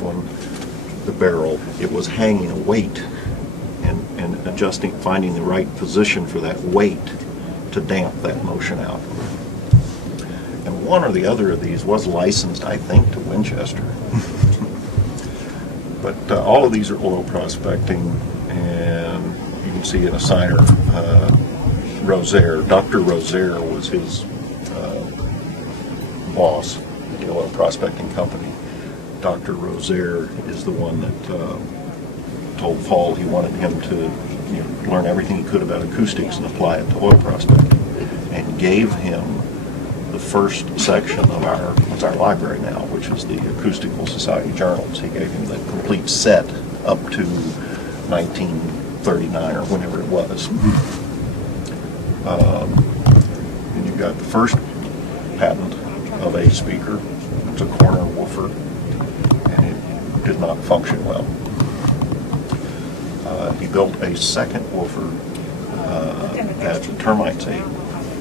this one, the barrel, it was hanging a weight and adjusting, finding the right position for that weight to damp that motion out. And one or the other of these was licensed, I think, to Winchester. But all of these are oil prospecting, and you can see an assigner, Rosaire. Dr. Rosaire was his boss at the oil prospecting company. Dr. Rosaire is the one that told Paul he wanted him to learn everything he could about acoustics and apply it to oil prospecting, and gave him the first section of what's our library now, which is the Acoustical Society journals. He gave him the complete set up to 1939 or whenever it was. And you've got the first patent of a speaker. It's a corner woofer, and it did not function well. He built a second woofer that termites ate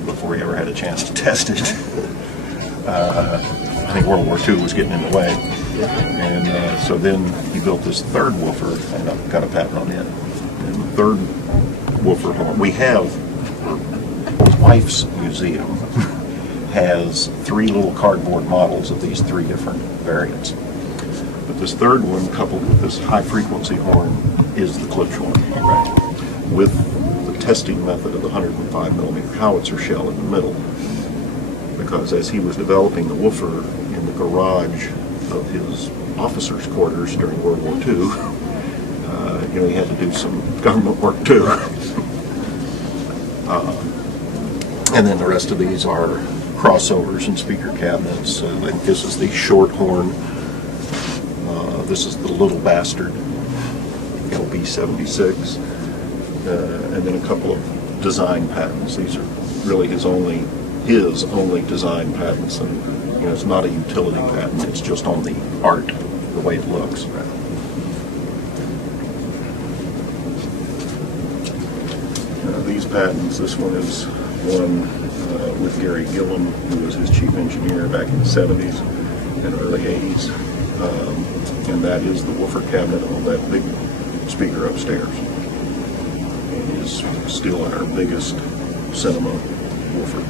before he ever had a chance to test it. I think World War II was getting in the way. And so then he built this third woofer and got a patent on it. And the third woofer horn, we have, his wife's museum has 3 little cardboard models of these 3 different variants. But this third one, coupled with this high frequency horn, is the Klipsch one, right? With the testing method of the 105mm howitzer shell in the middle. Because as he was developing the woofer in the garage of his officers' quarters during World War II, he had to do some government work too. And then the rest of these are crossovers and speaker cabinets. I think this is the short horn. This is the little bastard, LB76. And then a couple of design patents. These are really his only design patents, and it's not a utility patent, it's just on the art, the way it looks. These patents, this one is one with Gary Gillum, who was his chief engineer back in the 70s and early 80s, and that is the woofer cabinet on that big speaker upstairs. It is still our biggest cinema woofer.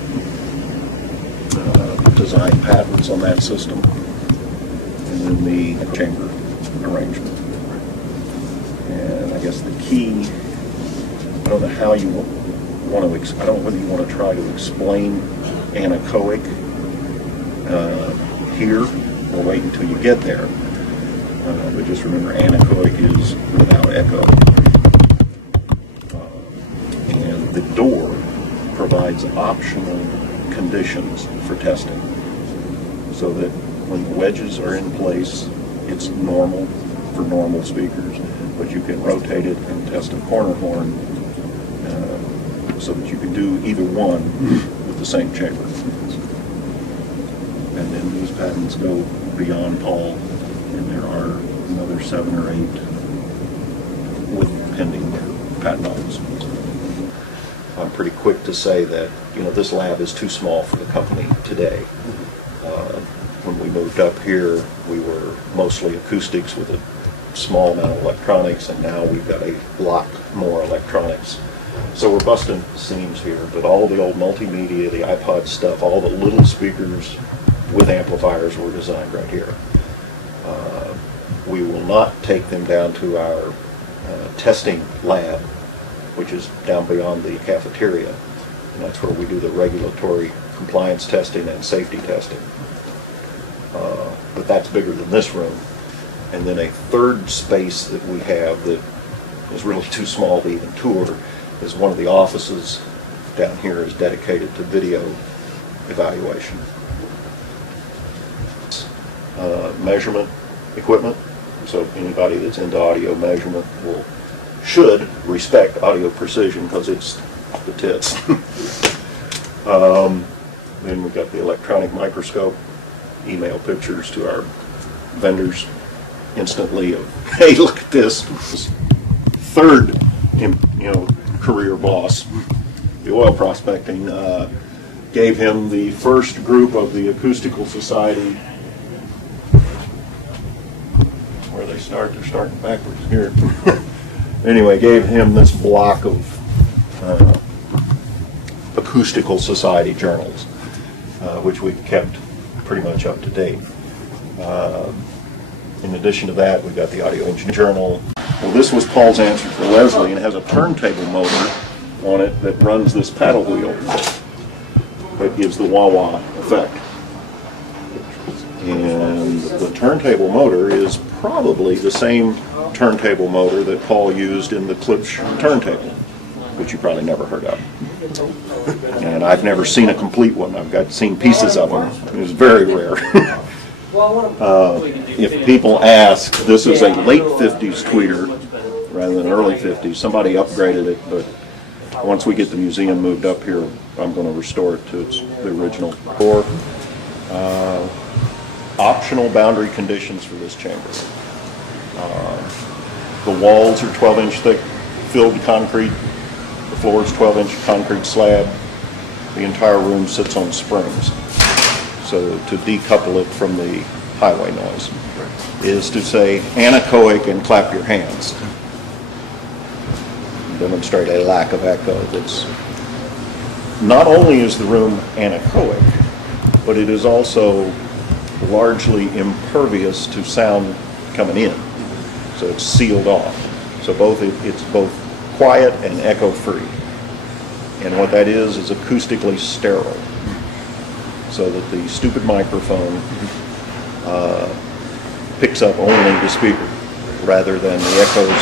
Design patents on that system, and then the chamber arrangement. And I guess the key, I don't know how you want to, I don't know whether you want to try to explain anechoic here or wait until you get there. But just remember, anechoic is without echo. And the door provides optional conditions for testing, so that when the wedges are in place, it's normal for normal speakers, but you can rotate it and test a corner horn so that you can do either one with the same chamber. And then these patents go beyond Paul, and there are another 7 or 8 with pending patent office. I'm pretty quick to say that this lab is too small for the company today. When we moved up here, we were mostly acoustics with a small amount of electronics, and now we've got a lot more electronics. So we're busting seams here, but all the old multimedia, the iPod stuff, all the little speakers with amplifiers were designed right here. We will not take them down to our testing lab, which is down beyond the cafeteria, and that's where we do the regulatory compliance testing and safety testing. But that's bigger than this room. And then a third space that we have that is really too small to even tour is one of the offices down here is dedicated to video evaluation. Measurement equipment, so anybody that's into audio measurement should respect audio precision, because it's the tits. Then we've got the electronic microscope, email pictures to our vendors instantly of, hey, look at this. Third, career boss, the oil prospecting, gave him the first group of the Acoustical Society start? They're starting backwards here. Anyway, gave him this block of Acoustical Society journals, which we've kept pretty much up to date. In addition to that, we've got the Audio Engineering Journal. Well, this was Paul's answer for Leslie, and it has a turntable motor on it that runs this paddle wheel that gives the wah-wah effect. And the turntable motor is probably the same turntable motor that Paul used in the Klipsch turntable, which you probably never heard of. And I've never seen a complete one. I've seen pieces of them. It's very rare. If people ask, this is a late 50s tweeter rather than early 50s. Somebody upgraded it, but once we get the museum moved up here, I'm going to restore it to the original. Or optional boundary conditions for this chamber. The walls are 12-inch thick filled concrete. The floor is 12-inch concrete slab. The entire room sits on springs. So to decouple it from the highway noise is to say anechoic and clap your hands. Demonstrate a lack of echo. That's not only is the room anechoic, but it is also largely impervious to sound coming in. So it's sealed off. So it's both quiet and echo free. And what that is acoustically sterile. So that the stupid microphone picks up only the speaker rather than the echoes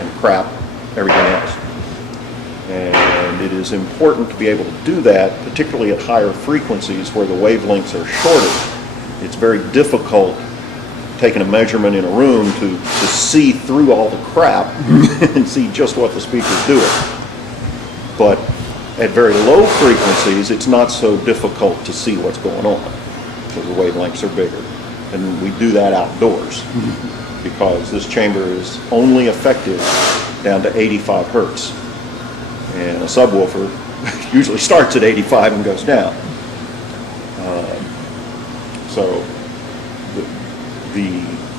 and crap, everything else. And it is important to be able to do that, particularly at higher frequencies where the wavelengths are shorter. It's very difficult taking a measurement in a room to see through all the crap and see just what the speaker's doing. But at very low frequencies, it's not so difficult to see what's going on because the wavelengths are bigger. And we do that outdoors because this chamber is only effective down to 85 hertz. And a subwoofer usually starts at 85 and goes down. So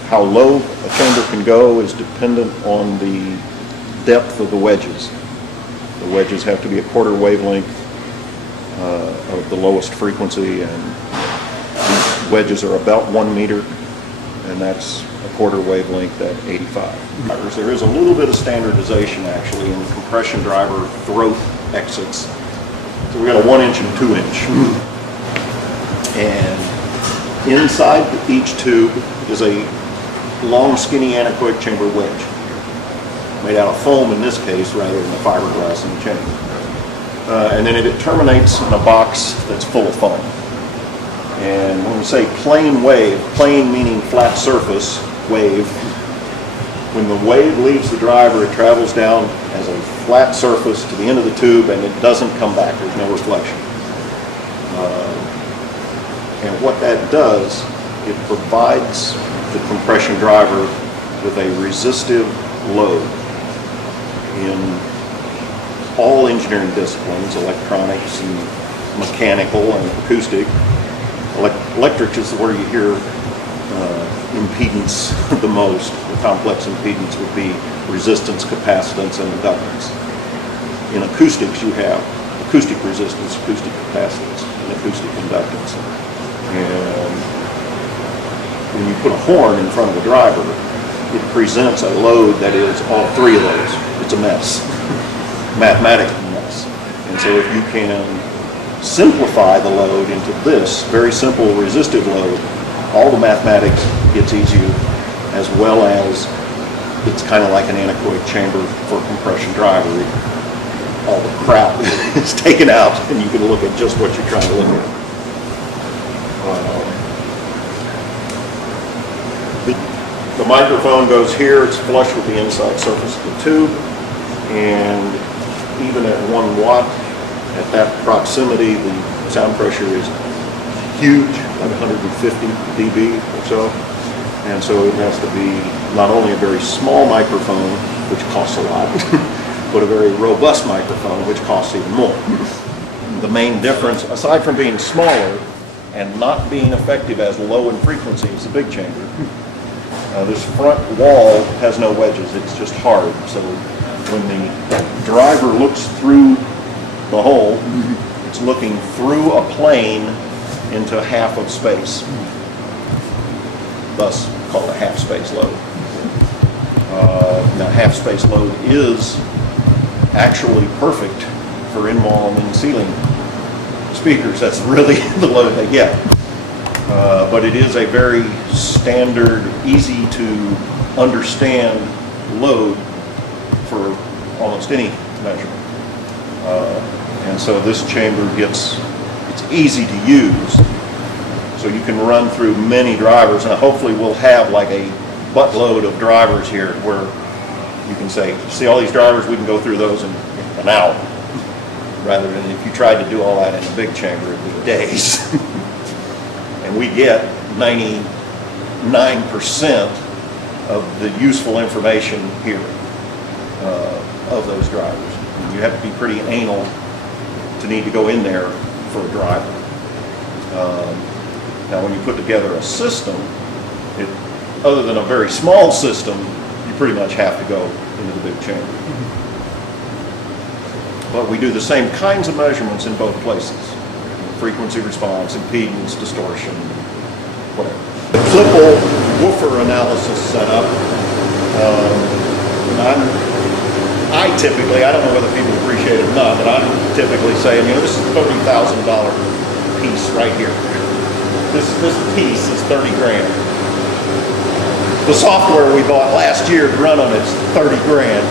how low a chamber can go is dependent on the depth of the wedges. The wedges have to be a quarter wavelength of the lowest frequency, and these wedges are about 1 meter, and that's a quarter wavelength at 85. There is a little bit of standardization actually in the compression driver throat exits. So we got a 1-inch and 2-inch. And inside each tube is a long, skinny anechoic chamber wedge, made out of foam in this case rather than the fiberglass in the chamber. And then it terminates in a box that's full of foam. And when we say plane wave, plane meaning flat surface wave, when the wave leaves the driver, it travels down as a flat surface to the end of the tube and it doesn't come back. There's no reflection. And what that does, it provides the compression driver with a resistive load in all engineering disciplines, electronics and mechanical and acoustic. Electric is where you hear impedance the most. The complex impedance would be resistance, capacitance, and inductance. In acoustics, you have acoustic resistance, acoustic capacitance, and acoustic inductance. And when you put a horn in front of the driver, it presents a load that is all three of those. It's a mess, mathematical mess. And so if you can simplify the load into this very simple resistive load, all the mathematics gets easier, as well as it's kind of like an anechoic chamber for a compression driver. All the crap is taken out and you can look at just what you're trying to look at. The microphone goes here, it's flush with the inside surface of the tube, and even at 1 watt, at that proximity, the sound pressure is huge, like 150 dB or so. And so it has to be not only a very small microphone, which costs a lot, but a very robust microphone, which costs even more. The main difference, aside from being smaller and not being effective as low in frequency as the big chamber, This front wall has no wedges, it's just hard. So when the driver looks through the hole, it's looking through a plane into half of space, thus called a half space load. Now half space load is actually perfect for in-wall and in-ceiling speakers. That's really the load they get. But it is a very standard, easy to understand load for almost any measurement. And so this chamber it's easy to use. So you can run through many drivers, and hopefully we'll have like a buttload of drivers here where you can say, see all these drivers, we can go through those in an hour. Rather than if you tried to do all that in a big chamber, it'd be days. And we get 99% of the useful information here of those drivers. You have to be pretty anal to need to go in there for a driver. Now when you put together a system, other than a very small system, you pretty much have to go into the big chamber. But we do the same kinds of measurements in both places. Frequency response, impedance, distortion, whatever. The Klipsch woofer analysis setup, I typically, I don't know whether people appreciate it or not, but I'm typically saying, you know, this is a $30,000 piece right here. This piece is 30 grand. The software we bought last year to run on it's 30 grand.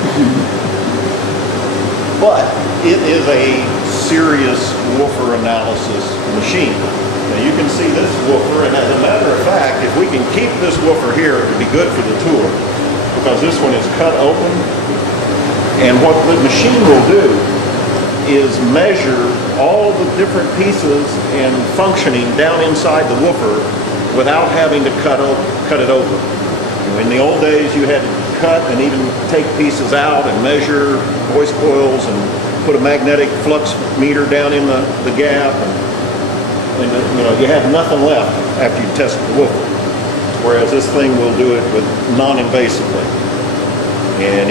But it is a serious woofer analysis machine. Now you can see this woofer, and as a matter of fact, if we can keep this woofer here, it would be good for the tour, because this one is cut open, and what the machine will do is measure all the different pieces and functioning down inside the woofer without having to cut it open. In the old days, you had to cut and even take pieces out and measure voice coils and put a magnetic flux meter down in the gap, and you know, you had nothing left after you tested the woofer. Whereas this thing will do it with non-invasively. And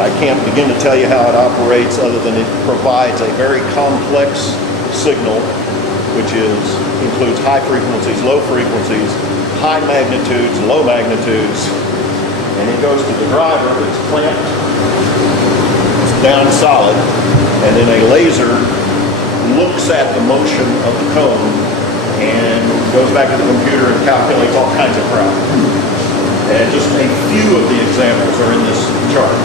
I can't begin to tell you how it operates other than it provides a very complex signal, which includes high frequencies, low frequencies, high magnitudes, low magnitudes, and it goes to the driver that's clamped down solid, and then a laser looks at the motion of the cone and goes back to the computer and calculates all kinds of crap. And just a few of the examples are in this chart.